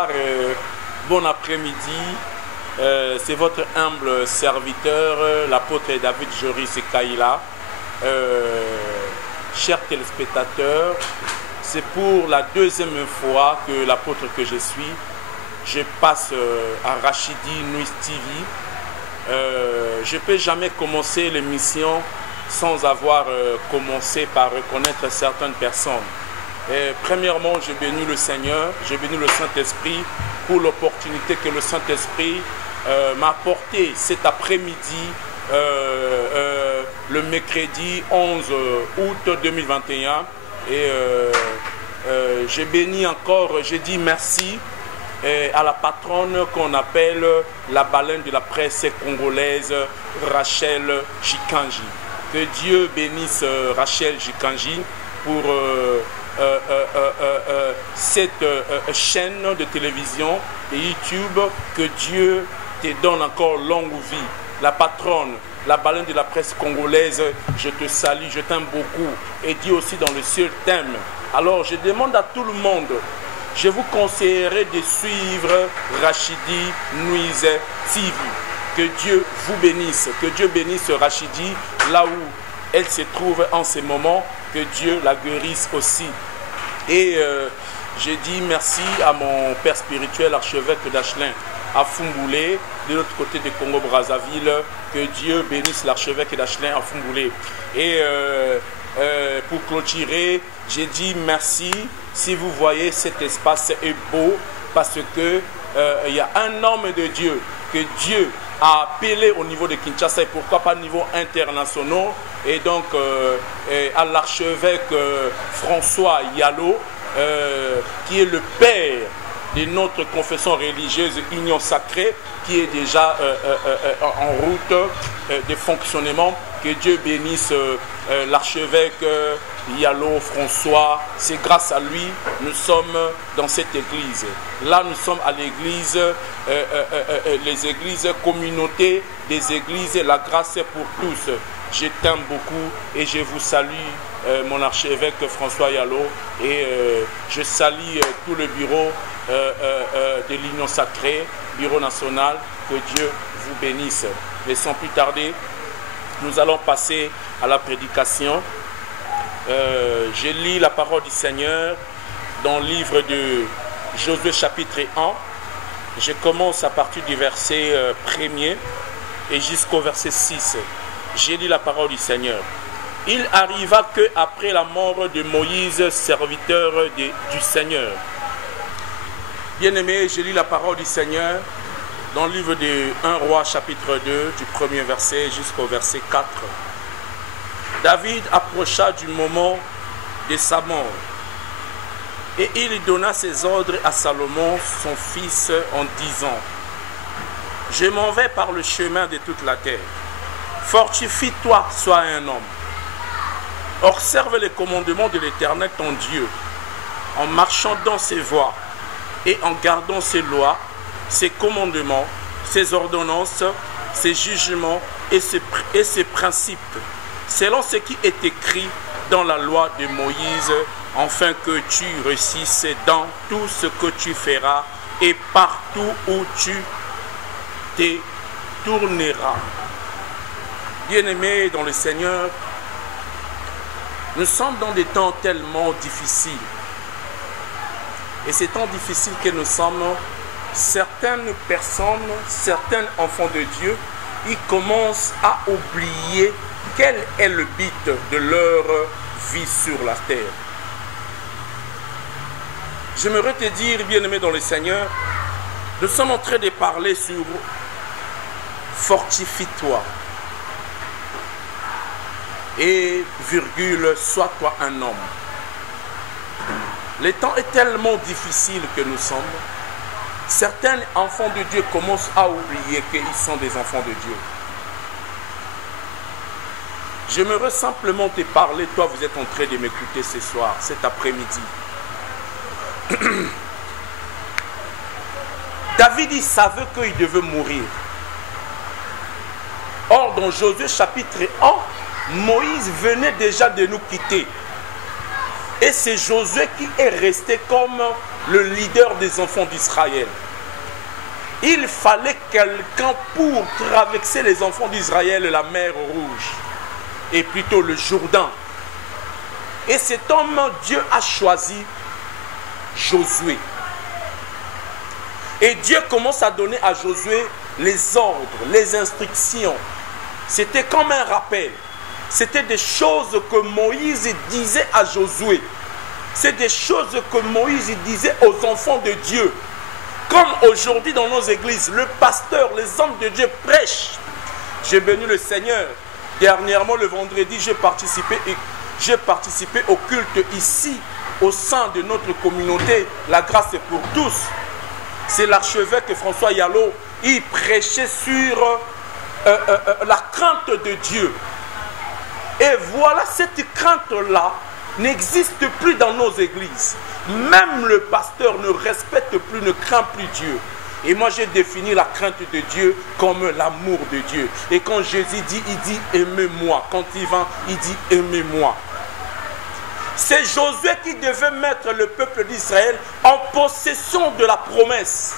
bonsoir, bon après-midi. C'est votre humble serviteur, l'apôtre David Joris Kaila. Chers téléspectateurs, c'est pour la deuxième fois que l'apôtre que je suis, je passe à Rachidi Nuis TV. Je ne peux jamais commencer l'émission sans avoir commencé par reconnaître certaines personnes. Premièrement, je bénis le Seigneur, je bénis le Saint-Esprit pour l'opportunité que le Saint-Esprit m'a apporté cet après-midi, le mercredi 11 août 2021. Et je bénis encore, je dis merci à la patronne qu'on appelle la baleine de la presse congolaise, Rachel Jikanji. Que Dieu bénisse Rachel Jikanji pour cette chaîne de télévision et YouTube. Que Dieu te donne encore longue vie. La patronne, la baleine de la presse congolaise, je te salue, je t'aime beaucoup. Et Dieu aussi dans le ciel t'aime. Alors je demande à tout le monde, je vous conseillerais de suivre Rachidi Nuis TV. Que Dieu vous bénisse, que Dieu bénisse Rachidi là où elle se trouve en ce moment, que Dieu la guérisse aussi. Et je dis merci à mon père spirituel, archevêque d'Achelin à Fumboulé, de l'autre côté de Congo-Brazzaville. Que Dieu bénisse l'archevêque d'Achelin à Fumboulé. Et pour clôturer, j'ai dit merci. Si vous voyez cet espace est beau, parce que il y a un homme de Dieu que Dieu a appelé au niveau de Kinshasa et pourquoi pas au niveau international. Et donc à l'archevêque François Yalo, qui est le père de notre confession religieuse Union Sacrée, qui est déjà en route de fonctionnement. Que Dieu bénisse l'archevêque Yalo François. C'est grâce à lui nous sommes dans cette église. Là nous sommes à l'église, les églises communautés, des églises La Grâce pour tous. Je t'aime beaucoup et je vous salue, mon archevêque François Yalo, et je salue tout le bureau de l'Union Sacrée, bureau national. Que Dieu vous bénisse. Mais sans plus tarder, nous allons passer à la prédication. Je lis la parole du Seigneur dans le livre de Josué chapitre 1. Je commence à partir du verset 1er et jusqu'au verset 6. J'ai lu la parole du Seigneur. Il arriva que après la mort de Moïse, serviteur du Seigneur. Bien-aimé, j'ai lu la parole du Seigneur dans le livre de 1 Roi chapitre 2, du premier verset jusqu'au verset 4. David approcha du moment de sa mort et il donna ses ordres à Salomon, son fils, en disant: je m'en vais par le chemin de toute la terre. Fortifie-toi, sois un homme. Observe les commandements de l'Éternel ton Dieu, en marchant dans ses voies et en gardant ses lois, ses commandements, ses ordonnances, ses jugements et ses principes, selon ce qui est écrit dans la loi de Moïse, afin que tu réussisses dans tout ce que tu feras et partout où tu te tourneras. Bien-aimés dans le Seigneur, nous sommes dans des temps tellement difficiles. Et ces temps difficiles que nous sommes, certaines personnes, certains enfants de Dieu, ils commencent à oublier quel est le but de leur vie sur la terre. J'aimerais te dire, bien-aimé dans le Seigneur, nous sommes en train de parler sur fortifie-toi. Et virgule, sois-toi un homme. Le temps est tellement difficile que nous sommes. Certains enfants de Dieu commencent à oublier qu'ils sont des enfants de Dieu. J'aimerais simplement te parler, toi vous êtes en train de m'écouter ce soir, cet après-midi. David, il savait qu'il devait mourir. Or, dans Josué chapitre 1, Moïse venait déjà de nous quitter. Et c'est Josué qui est resté comme le leader des enfants d'Israël. Il fallait quelqu'un pour traverser les enfants d'Israël la mer Rouge, et plutôt le Jourdain. Et cet homme, Dieu a choisi Josué. Et Dieu commence à donner à Josué les ordres, les instructions. C'était comme un rappel. C'était des choses que Moïse disait à Josué. C'est des choses que Moïse disait aux enfants de Dieu. Comme aujourd'hui dans nos églises, le pasteur, les hommes de Dieu prêchent. J'ai béni le Seigneur. Dernièrement, le vendredi, j'ai participé au culte ici, au sein de notre communauté. La grâce est pour tous. C'est l'archevêque François Yallo. Il prêchait sur la crainte de Dieu. Et voilà, cette crainte-là n'existe plus dans nos églises. Même le pasteur ne respecte plus, ne craint plus Dieu. Et moi j'ai défini la crainte de Dieu comme l'amour de Dieu. Et quand Jésus dit, il dit aimez-moi. Quand il va, il dit aimez-moi. C'est Josué qui devait mettre le peuple d'Israël en possession de la promesse.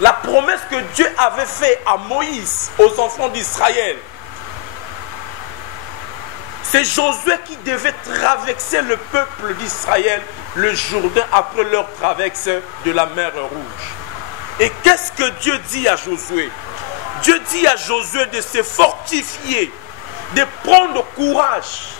La promesse que Dieu avait faite à Moïse, aux enfants d'Israël. C'est Josué qui devait traverser le peuple d'Israël le Jourdain après leur traverse de la mer Rouge. Et qu'est-ce que Dieu dit à Josué? Dieu dit à Josué de se fortifier, de prendre courage.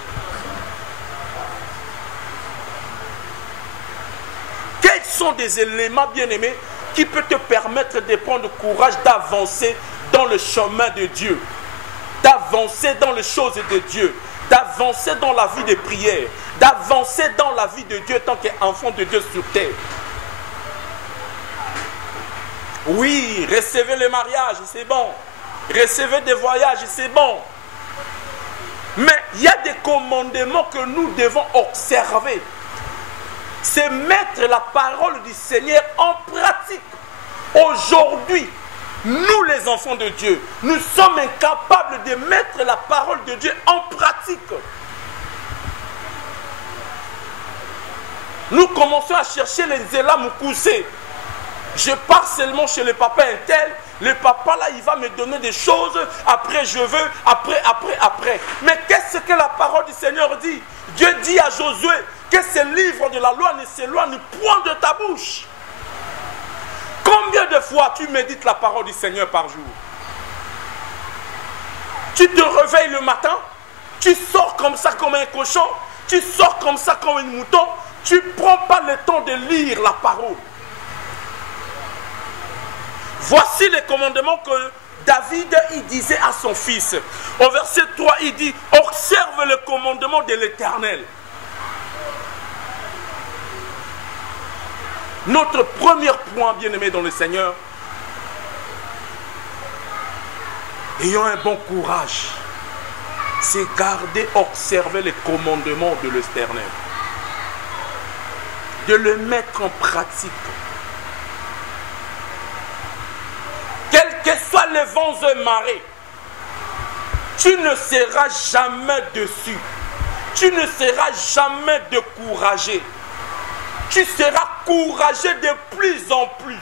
Quels sont des éléments, bien-aimés, qui peuvent te permettre de prendre courage, d'avancer dans le chemin de Dieu, d'avancer dans les choses de Dieu, d'avancer dans la vie de prière, d'avancer dans la vie de Dieu tant qu'enfant de Dieu sur terre? Oui, recevez le mariage, c'est bon. Recevez des voyages, c'est bon. Mais il y a des commandements que nous devons observer. C'est mettre la parole du Seigneur en pratique. Aujourd'hui, nous les enfants de Dieu, nous sommes incapables de mettre la parole de Dieu en pratique. Nous commençons à chercher les élans coussés. Je pars seulement chez le papa intel. Le papa là, il va me donner des choses. Après, je veux. Après. Mais qu'est-ce que la parole du Seigneur dit? Dieu dit à Josué que ce livre de la loi ne s'éloigne point de ta bouche. Combien de fois tu médites la parole du Seigneur par jour? Tu te réveilles le matin, tu sors comme ça comme un cochon, tu sors comme ça comme un mouton, tu ne prends pas le temps de lire la parole. Voici les commandements que David il disait à son fils. Au verset 3, il dit, observe le commandement de l'Éternel. Notre premier point, bien-aimé dans le Seigneur, ayons un bon courage, c'est garder, observer les commandements de l'Éternel, de le mettre en pratique. Quels que soient les vents et marées, tu ne seras jamais dessus. Tu ne seras jamais découragé. Tu seras courageux de plus en plus.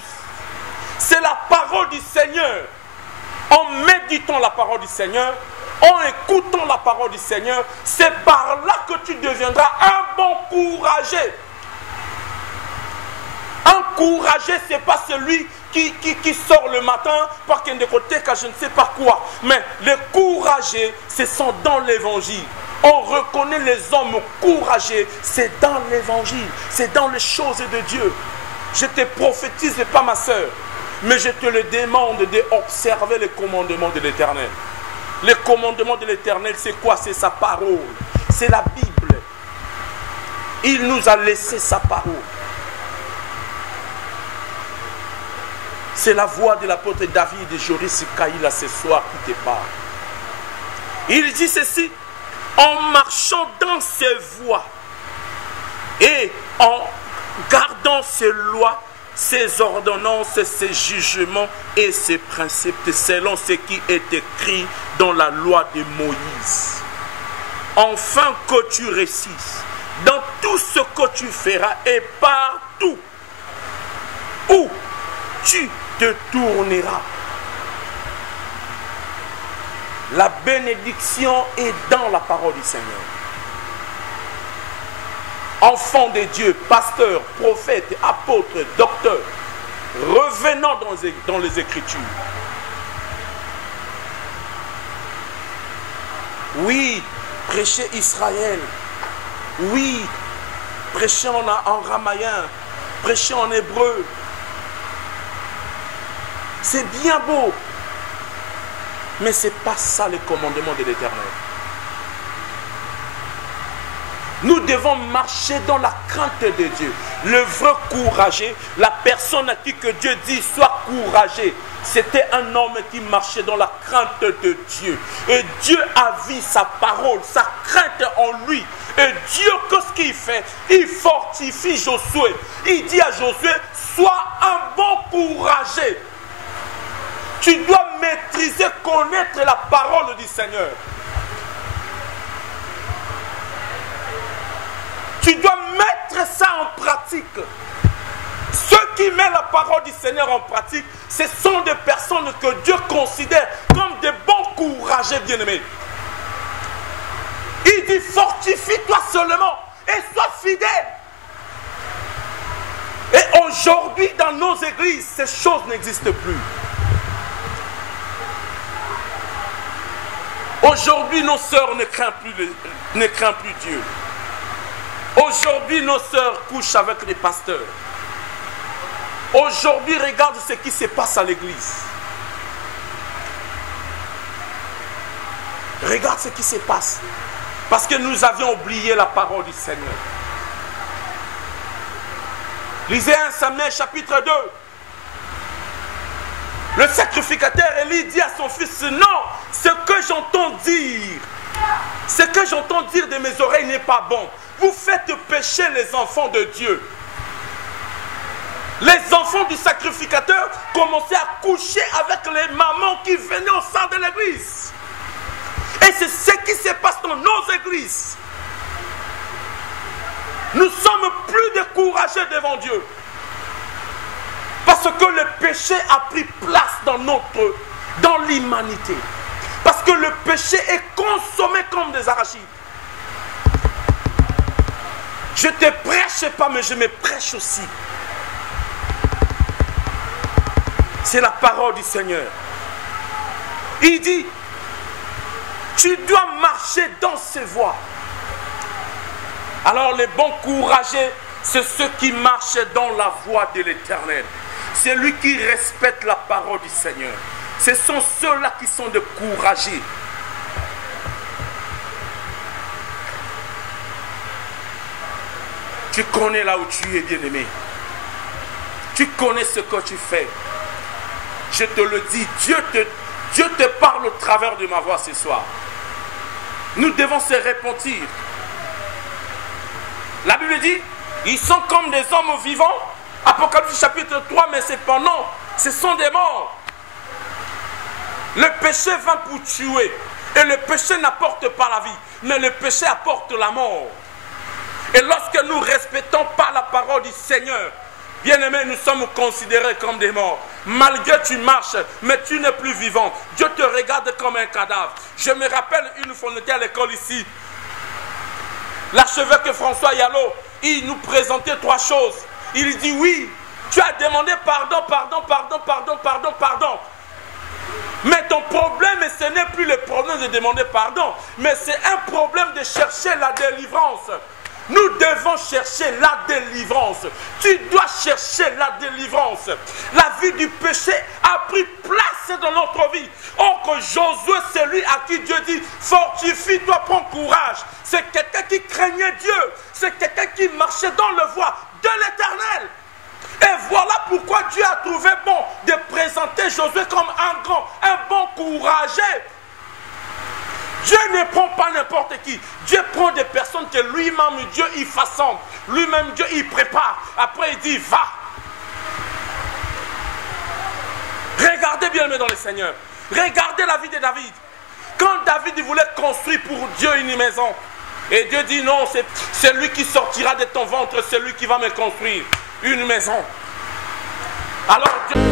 C'est la parole du Seigneur. En méditant la parole du Seigneur, en écoutant la parole du Seigneur, c'est par là que tu deviendras un bon courageux. Un courageux, ce n'est pas celui qui sort le matin par qu'un de côté, car je ne sais pas quoi. Mais les courageux, ce sont dans l'évangile. On reconnaît les hommes courageux, c'est dans l'évangile, c'est dans les choses de Dieu. Je ne te prophétise pas, ma soeur, mais je te le demande d'observer les commandements de l'Éternel. Les commandements de l'Éternel, c'est quoi? C'est sa parole, c'est la Bible. Il nous a laissé sa parole. C'est la voix de l'apôtre David et Joris Kaïla ce soir qui te parle. Il dit ceci: en marchant dans ses voies et en gardant ses lois, ses ordonnances, ses jugements et ses principes, selon ce qui est écrit dans la loi de Moïse. Enfin que tu réussisses dans tout ce que tu feras et partout où tu te tourneras. La bénédiction est dans la parole du Seigneur. Enfants de Dieu, pasteurs, prophètes, apôtres, docteurs, revenons dans les Écritures. Oui, prêchez Israël. Oui, prêchez en ramayen, prêchez en hébreu. C'est bien beau. Mais ce n'est pas ça le commandement de l'Éternel. Nous devons marcher dans la crainte de Dieu. Le vrai courageux, la personne à qui que Dieu dit sois courageux, c'était un homme qui marchait dans la crainte de Dieu. Et Dieu a vu sa parole, sa crainte en lui. Et Dieu, qu'est-ce qu'il fait? Il fortifie Josué. Il dit à Josué, sois un bon courageux. Tu dois maîtriser, connaître la parole du Seigneur. Tu dois mettre ça en pratique. Ceux qui mettent la parole du Seigneur en pratique, ce sont des personnes que Dieu considère comme des bons courageux bien-aimés. Il dit, fortifie-toi seulement et sois fidèle. Et aujourd'hui, dans nos églises, ces choses n'existent plus. Aujourd'hui, nos sœurs ne craignent plus Dieu. Aujourd'hui, nos sœurs couchent avec les pasteurs. Aujourd'hui, regarde ce qui se passe à l'église. Regarde ce qui se passe. Parce que nous avions oublié la parole du Seigneur. Lisez 1 Samuel chapitre 2. Le sacrificateur Élie dit à son fils, non, ce que j'entends dire de mes oreilles n'est pas bon. Vous faites pécher les enfants de Dieu. Les enfants du sacrificateur commençaient à coucher avec les mamans qui venaient au sein de l'église. Et c'est ce qui se passe dans nos églises. Nous sommes plus découragés devant Dieu. Parce que le péché a pris place dans l'humanité. Parce que le péché est consommé comme des arachides. Je ne te prêche pas, mais je me prêche aussi. C'est la parole du Seigneur. Il dit, tu dois marcher dans ses voies. Alors les bons courageux, c'est ceux qui marchent dans la voie de l'Éternel. C'est lui qui respecte la parole du Seigneur. Ce sont ceux-là qui sont de courageux. Tu connais là où tu es, bien-aimé. Tu connais ce que tu fais. Je te le dis, Dieu te parle au travers de ma voix ce soir. Nous devons se repentir. La Bible dit, ils sont comme des hommes vivants. Apocalypse chapitre 3, mais cependant, ce sont des morts. Le péché va pour tuer. Et le péché n'apporte pas la vie. Mais le péché apporte la mort. Et lorsque nous ne respectons pas la parole du Seigneur, bien-aimés, nous sommes considérés comme des morts. Malgré tu marches, mais tu n'es plus vivant. Dieu te regarde comme un cadavre. Je me rappelle une fois, on était à l'école ici. L'archevêque François Yallo, il nous présentait 3 choses. Il dit oui, tu as demandé pardon. Mais ton problème, ce n'est plus le problème de demander pardon, mais c'est un problème de chercher la délivrance. Nous devons chercher la délivrance. Tu dois chercher la délivrance. La vie du péché a pris place dans notre vie. Or que Josué, c'est lui à qui Dieu dit, fortifie-toi, prends courage. C'est quelqu'un qui craignait Dieu. C'est quelqu'un qui marchait dans le voie de l'Éternel. Et voilà pourquoi Dieu a trouvé bon de présenter Josué comme un bon courageux. Dieu ne prend pas n'importe qui. Dieu prend des personnes que lui-même, Dieu, il façonne. Lui-même, Dieu, il prépare. Après, il dit, va. Regardez bien dans le Seigneur. Regardez la vie de David. Quand David voulait construire pour Dieu une maison, et Dieu dit, non, c'est lui qui sortira de ton ventre, c'est lui qui va me construire une maison. Alors, Dieu...